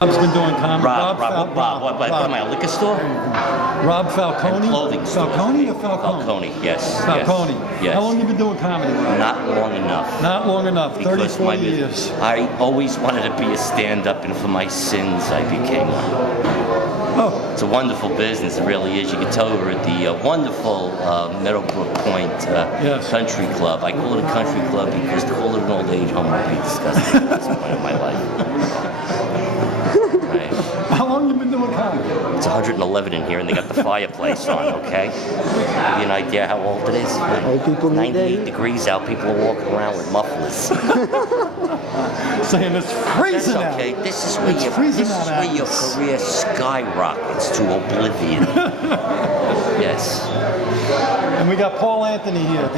Rob's been doing comedy. Rob, what am I, a liquor store? Rob Falcone? And clothing store. Falcone or Falcone? Falcone, yes. Falcone. Yes. How long have you been doing comedy, Rob? Not long enough. Not long enough, Because 30, 40 years. I always wanted to be a stand-up, and for my sins, I became one. Oh. It's a wonderful business, it really is. You can tell we're at the wonderful Meadowbrook Point Yes. Country Club. I call it a country club because to call it an old age home would be disgusting at this point in my life. Right. How long have you been doing comedy? It's 111 in here, and they got the fireplace on, okay? Give you an idea how old it is? Old people need 98 degrees out, people are walking around with mufflers. Saying it's freezing That's okay. out. This is where your career skyrockets to oblivion. Yes. And we got Paul Anthony here. The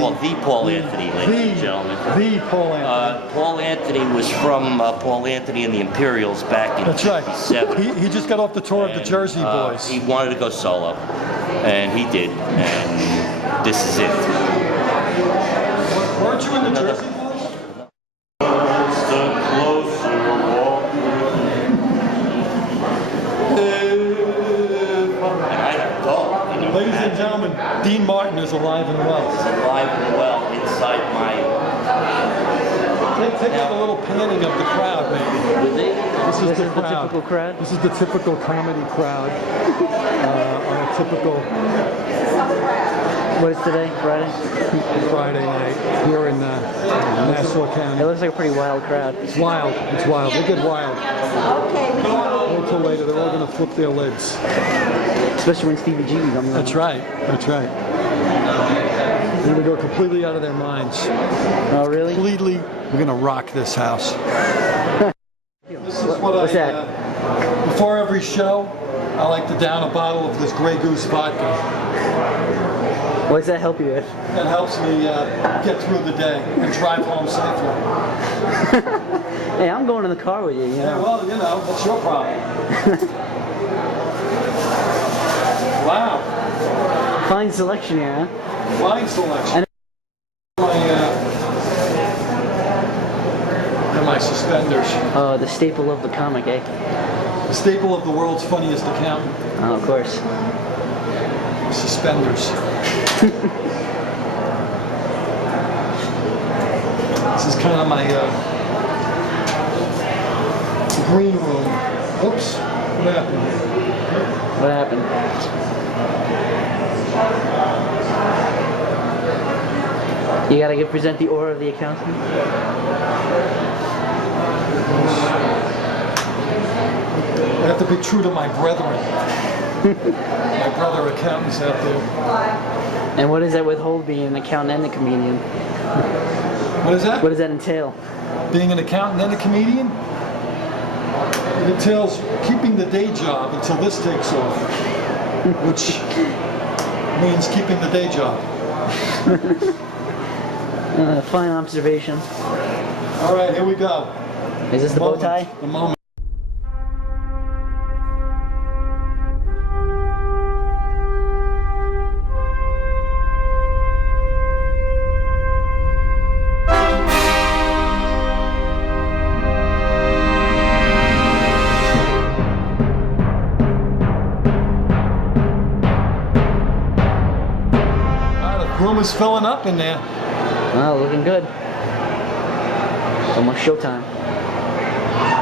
Paul Anthony, ladies and gentlemen. The Paul Anthony. Paul Anthony was from Paul Anthony and the Imperials back in That's right. '57. He just got off the tour of the Jersey Boys. He wanted to go solo, and he did, and this is it. Weren't you in the Jersey Boys? Ladies and gentlemen, Dean Martin is alive and well. Alive and well inside my... Take out a little panning of the crowd, maybe. Would they? This is the typical crowd? This is the typical comedy crowd on a typical What is today? Friday? Friday night here in Nassau It County. looks like a pretty wild crowd. It's wild. It's wild. They get wild. Wait till later. They're all going to flip their lids. Especially when Stevie G comes on. That's right. That's right. They're going to go completely out of their minds. Oh, really? Completely. We're going to rock this house. This is what What's that? Before every show, I like to down a bottle of this Grey Goose vodka. What does that help you with? That helps me get through the day and drive home safely. Hey, I'm going in the car with you, you Yeah, know. well, you know, that's your problem. Wow. Fine selection here, huh? Fine selection. My suspenders. Oh, the staple of the comic, eh? The staple of the world's funniest accountant. Oh, of course. Suspenders. This is kind of my green room. Oops. What happened? What happened? You gotta present the aura of the accountant? I have to be true to my brethren. My brother accountants out there. And what does that withhold being an accountant and a comedian? What is that? What does that entail? Being an accountant and a comedian? It entails keeping the day job until this takes off. Which means keeping the day job. Fine observation. All right, here we go. Is this the bow tie? The moment. The room is filling up in there. Oh, looking good. It's almost showtime.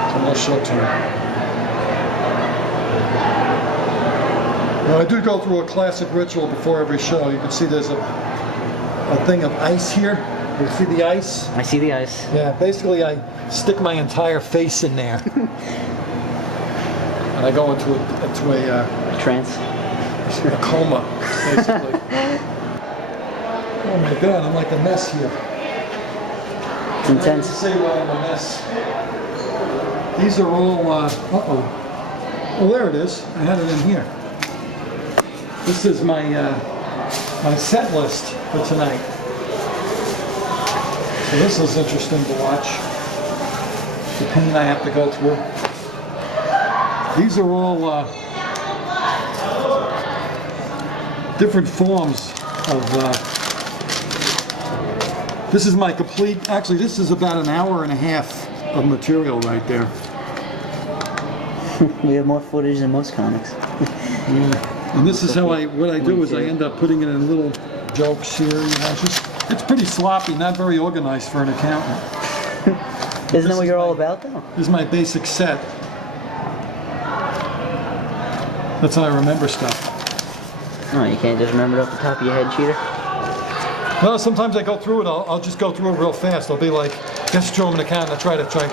It's almost showtime. Now, I do go through a classic ritual before every show. You can see there's a thing of ice here. You see the ice? I see the ice. Yeah, basically I stick my entire face in there. And I go into a Trance. a coma, basically. Oh my God, I'm like a mess here. It's intense. I say why I'm a mess. These are all, uh-oh. Well, there it is. I had it in here. This is my my set list for tonight. So this is interesting to watch. The pain I have to go through. These are all different forms of this is my complete, actually this is about an hour and a half of material right there. We have more footage than most comics. And this is how what I do is I end up putting it in little jokes here. You know, it's pretty sloppy, not very organized for an accountant. Isn't that what you're all about, though? This is my basic set. That's how I remember stuff. Oh, you can't just remember it off the top of your head, cheater? No, sometimes I go through it. I'll just go through it real fast. I'll be like, guess Joe, I'm an accountant. I try.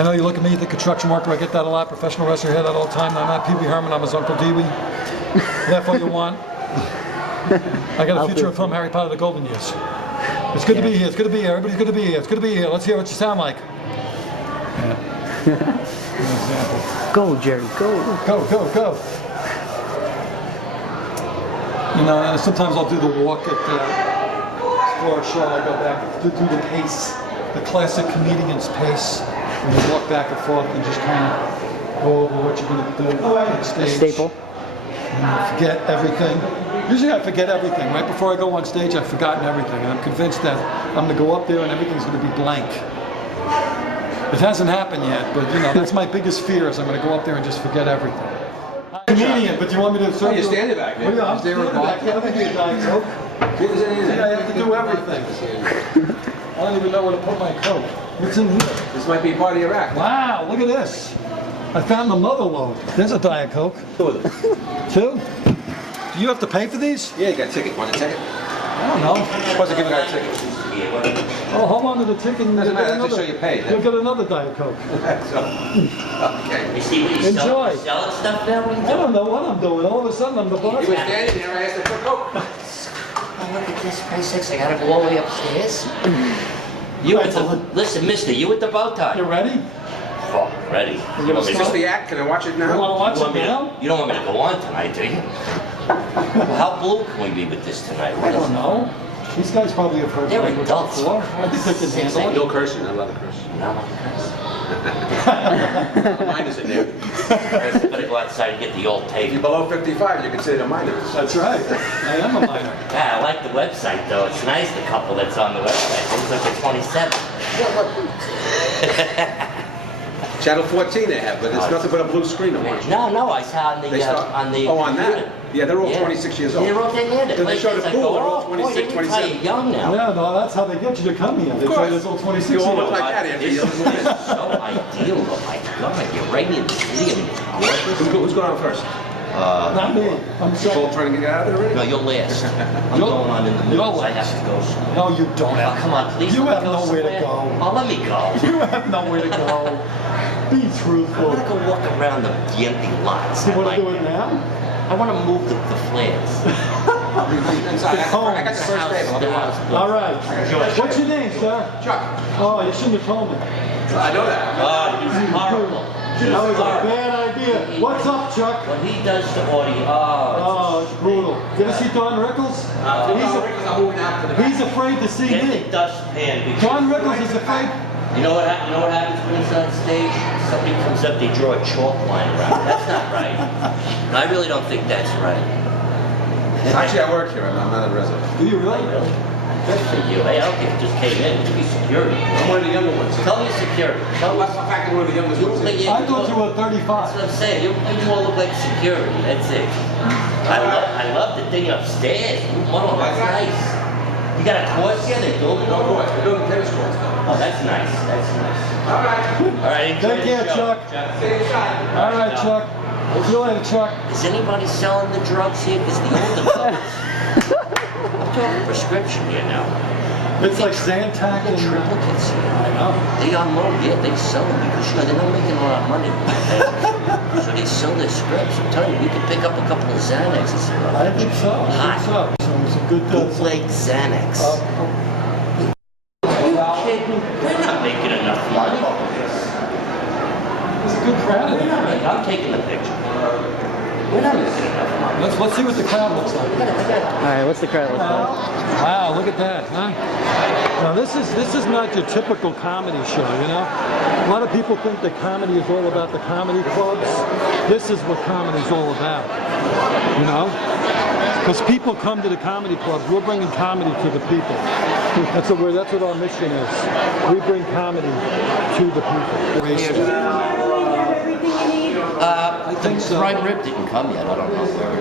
I know you look at me at the construction worker. I get that a lot. Professional wrestler, hear that all the time. I'm not Pee Wee Herman. I'm his Uncle Dewey. Laugh all you want. I got a future film, Harry Potter: The Golden Years. It's good to be here. It's good to be here. Everybody's good to be here. It's good to be here. Let's hear what you sound like. Yeah. Go, Jerry, go. Go. You know, and sometimes I'll do the walk at the floor show. I go back to do the pace, the classic comedian's pace. And you walk back and forth and just kind of go over what you're going to do on stage. Staple. And you forget everything. Usually I forget everything. Right before I go on stage, I've forgotten everything. And I'm convinced that I'm going to go up there and everything's going to be blank. It hasn't happened yet, but you know, that's my biggest fear is I'm going to go up there and just forget everything. I'm comedian, but you want me to... Oh, you're standing back there. Oh, yeah, I'm standing back there. Let me do a Diet Coke. See, I have to do everything. I don't even know where to put my coat. What's in here? This might be part of your act. Wow, look at this. I found the mother load. There's a Diet Coke. 2 of them. 2? Do you have to pay for these? Yeah, you got a ticket. Want a ticket? I don't know. You're supposed to give a guy a ticket. Oh, hold on to the ticket and Doesn't you'll get matter, just so you paid. You'll get another Diet Coke. Okay. You see what Enjoy. selling stuff now? What are you I doing? don't know what I'm doing. All of a sudden, I'm the You were bartender. standing there, I asked him for a Coke. Oh, look at this, Christ sakes, I gotta go all the way upstairs. You with the, listen, mister, you with the bow tie. You ready? Oh, ready. You want me Is to this the act? Can I watch it You now? want to watch You want it me now? to, you don't want me to go on tonight, do you? Well, how blue can we be with this tonight? I don't know. These guys probably have heard They're language adults. before. I think they can handle it. No cursing, not allowed to curse. Not like this. Mine is in there. Better go outside and get the old If tape. you're below 55, you're considered a minor. That's right. I am a minor. Yeah, I like the website though. It's nice, the couple that's on the website. Looks like they're 27. Channel 14 they have, but it's nothing but a blue screen on it. No, I saw on the They start- on the Oh, on computer. that? Yeah, they're all 26 years old. They're all there. Then they show the pool, they're all 26, boy, 27. You're young now. Yeah, no, that's how they get you to come here. They Of try course. this old 26 You all year look old. like that after This you. is so ideal. Oh my God, you're right in the city. I mean, it's gorgeous. Who's going on first? Not me. I'm Both second. trying to get out of there No, already? you're last. I'm You're- going on in the you're middle. I last. have to go. No, you don't Oh, have. come on, please. You let have me go nowhere to somewhere. go. Oh, let me go. You have nowhere to go. Be I truthful. want to go walk around the empty lots. You I want like to do it now? I want to move the flares. Inside. I got the first table. I'll be honest. All right. What's your name, sir? Chuck. Oh, you shouldn't have told me. I know that. Oh, he's horrible. That was a bad idea. What's up, Chuck? What he does to Audie, Oh, it's brutal. You ever see Don Rickles? I'm moving out to the back. He's afraid to see get me. the dustpan. because- Don Rickles is afraid. You know what happens when it's on stage? Somebody comes up, they draw a chalk line around it. That's not right. And I really don't think that's right. Actually, I work here. I'm not a resident. Do you really? Really? Good for you. Hey, I don't think it just came in. It should be security. I'm one of the younger ones. Tell your security. Tell Well, us. that's the fact that one of the youngest You ones. look like is. you- I thought you were That's 35. what I'm saying. You more look like security. That's it. I love the thing upstairs. Oh, that's nice. You got a course here? They build it No over? courts. We're building tennis courts now. Oh, that's nice. That's nice. All right. All right. enjoy Take the care, show. Chuck. Stay inside. All right, Chuck. See you later, Chuck. Is anybody selling the drugs here? Because the older fellas. I'm talking prescription here now. It's like Zantac The and... triplicates here. I know. They unload, yeah, they sell them because you know they're not making a lot of money. So they sell their scripts. I'm telling you, we could pick up a couple of Xanaxes here. I think so. I think so. So it's a good... Bootleg Xanax. You kidding? They're not making enough money. It's a good crowd. in there. I'm taking the picture. We're not making enough money. Let's see what the crowd looks like. All right, what's the crowd look like? Wow, look at that, huh? Now this is not your typical comedy show, you know? A lot of people think that comedy is all about the comedy clubs. This is what comedy is all about, you know? Because people come to the comedy clubs. We're bringing comedy to the people. That's what our mission is. We bring comedy to the people. Everything you need. I think so. Prime rib didn't come yet. I don't know where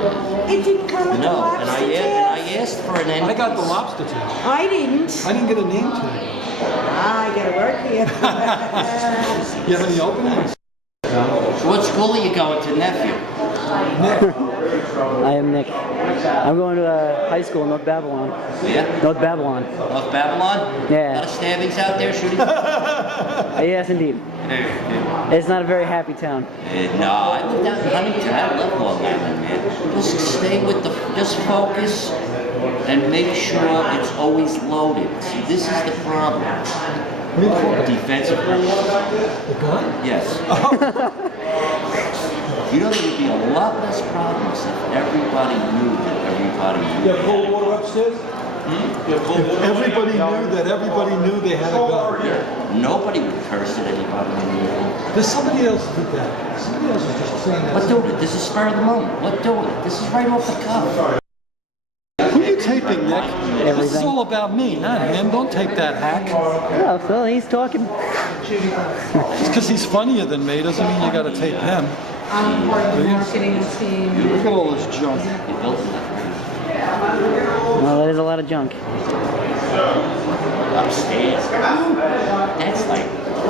it is. It didn't come with the No, lobster and I asked for an end. I got the lobster tail. I didn't. I didn't get a name tag. I gotta work here. You have any openings? So what school are you going to, nephew? Nick. I am Nick. I'm going to high school in North Babylon. Yeah? North Babylon. North Babylon? Yeah. A lot of stabbings out there shooting? Yes, indeed. It's not a very happy town. No, I lived out in Huntington. I love Long Island, man. Just stay with the, just focus and make sure it's always loaded. See, this is the problem. What are you talking Defensive about? The gun? Yes. You know, there would be a lot less problems if everybody knew that everybody knew. You have cold water upstairs? If everybody knew that everybody knew they had a gun. Nobody would curse at anybody or anything. There's somebody else who did that. Somebody else was just saying that. What doing it? This is spur of the moment. What doing it? This is right off the cuff. Who are you taping, Nick? This is Everything. all about me, not him. Don't take that hack. Oh, so he's talking. Just because he's funnier than me doesn't mean you got to tape him. I'm part of the marketing team. Look at all this junk. You built enough. Well, that is a lot of junk. Upstairs. That's like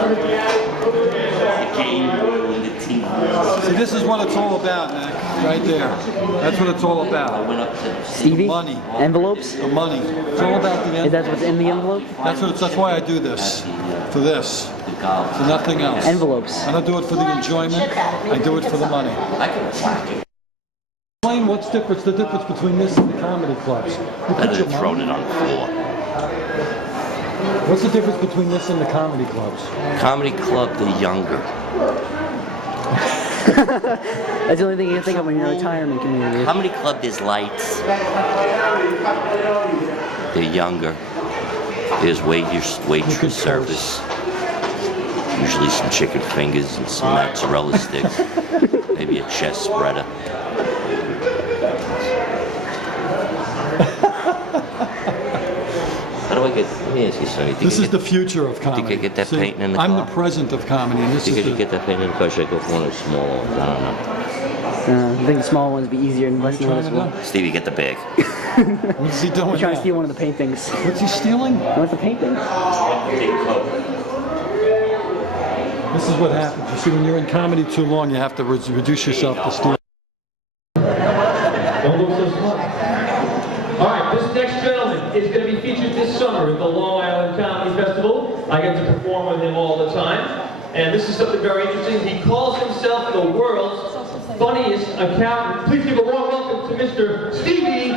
the game room, the TV. See, this is what it's all about, Nick. Right there. That's what it's all I about. went up to Stevie? Money. Envelopes? The money. It's all about the Is end. that what's in the envelope? That's why I do this. For this. the golf. For nothing else. Envelopes. I don't do it for the enjoyment. I do it for the money. I could whack it. Explain what's the difference between this and the comedy clubs. You Better put your than throwing money- it on the floor. What's the difference between this and the comedy clubs? Comedy club, the younger. That's the only thing you can think of when you're in a retirement community. Comedy club, there's lights. They're younger. There's waitress service. Usually some chicken fingers and some mozzarella sticks. Maybe a chest spreader. How do I get? Let me ask you something. This is the future of comedy. Think I get that See, painting in the I'm car? the present of comedy, and this Think I is could the... get that painting in the car? Should I go for one of the small ones? I don't know. I think the small ones would be easier and less What are you trying to noticeable. Stevie, get the bag. What's he doing I'm trying to now? steal one of the paintings. What's he stealing? You want the painting? This is what happens. You see, when you're in comedy too long, you have to reduce yourself to stealing. Don't look so smart. All right, this next gentleman is going to be featured this summer at the Long Island Comedy Festival. I get to perform with him all the time. And this is something very interesting. He calls himself the world's funniest accountant. Please give a warm welcome to Mr. Stevie.